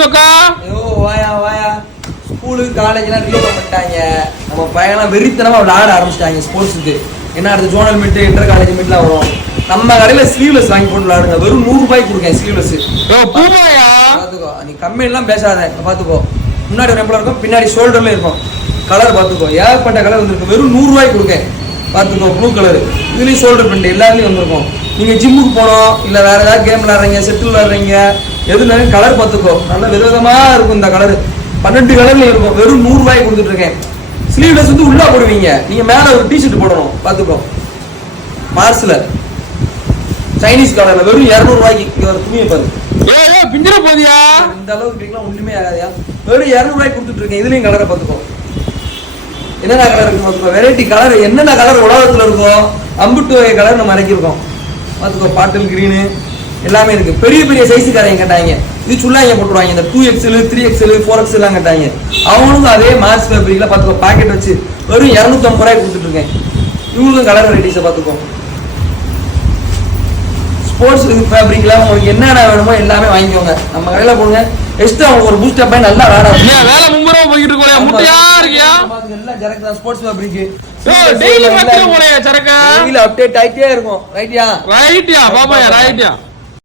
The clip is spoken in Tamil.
சொக்கா? ஐயோ வாயா வாயா. ஸ்கூலு காலேஜ்லாம் லீவ் பண்ணிட்டாங்க. நம்ம பையனா வெறித்தனமா விளையாட ஆரம்பிச்சிட்டாங்க ஸ்போர்ட்ஸுக்கு. என்ன அடுத்து ஜோனல் மீட், இன்டர் காலேஜ் மீட்லாம் வரும். நம்ம கடையில ஸ்லீவ்லெஸ் வாங்கி போட்டு விளையாடுங்க. வெறும் 100 ரூபாய்க்கு கொடுக்கேன் ஸ்லீவ்லெஸ். பாத்துக்கோ, நீ கம்மியெல்லாம் பேசாத. பாத்துக்கோ, முன்னாடி ஒரு எம்பளம் இருக்கும், பின்னாடி ஷோல்டர்ல இருக்கும். கலர் பாத்துக்கோ, ஏகப்பட்ட கலர் வந்துருக்கு. வெறும் 100 ரூபாய்க்கு கொடுக்கேன். பாத்துக்கோ, ப்ளூ கலர். இதுலயும் ஷோல்டர் பிரிண்ட் எல்லாத்துலயும் வந்திருக்கும். நீங்க ஜிம்முக்கு போனோம், இல்ல வேற ஏதாவது கேம் விளையாடுறீங்க, செட்டில் விளையாடுறீங்க, எதுனாலும் கலர் பாத்துக்கோ, நல்ல விதவிதமா இருக்கும். இந்த கலர் 12 கலர்ல இருக்கும். வெறும் 100 ரூபாய்க்கு கொடுத்துட்டு இருக்கேன். ஸ்லீவ்லெஸ் வந்து உள்ள போடுவீங்க, நீங்க மேல ஒரு டிஷர்ட் போடணும். பாத்துக்கோ, மார்ஸ்ல சைனீஸ் கலர்ல வெறும் 200 ரூபாய்க்கு. இங்க ஒரு துணியை பாரு, பிஞ்சிர போதியா? இந்த அளவுக்கு ஒண்ணுமே ஆகாதியா. வெறும் 200 ரூபாய்க்கு கொடுத்துட்டு இருக்கேன். இதுலயும் கலரை பாத்துக்கோ, என்னென்ன கலர் இருக்கு பாத்துக்கோ. வெரைட்டி கலர், என்னென்ன கலர் உலகத்துல இருக்கும் அம்புட்டு வகை கலர் நம்ம இறக்கிருக்கோம். பாத்துக்கோ, பாட்டில் கிரீனு எல்லாமே இருக்கு. பெரிய பெரிய சைஸுக்காரங்க கேட்டாங்க, இது சுள்ளாங்க போட்டுருவாங்க. இந்த 2XL 3XL 4XL எல்லாம் கேட்டாங்க. அவங்களுக்கும் அதே மார்ச் ஃபேப்ரிக்ல பாத்துக்கோ பாக்கெட் வச்சு வெறும் 250 ரூபாய்க்கு கொடுத்துட்டு இருக்கேன். இவங்களுக்கும் கலர் வெரைட்டிஸை பாத்துக்கோ. ஸ்போர்ட்ஸ் ஃபேப்ரிக்ல உங்களுக்கு என்னென்ன வேணுமோ எல்லாமே வாங்கிக்கோங்க. நம்ம கடையில போடுங்க. எக்ஸ்ட்ரா உங்களுக்கு ஒரு பூஸ்ட் அப் நல்லா வேலை மும்பரமா போயிட்டு இருக்கோம். முட்டையா இருக்கியா? எல்லாம் ஜெரக் தான் ஸ்போர்ட்ஸ் ஃபேப்ரிக். டெய்லி மாத்திரம் போறே சரக்கு. டெய்லி அப்டேட் ஆயிட்டே இருக்கும். ரைட்யா பாபாயா ரைட்யா.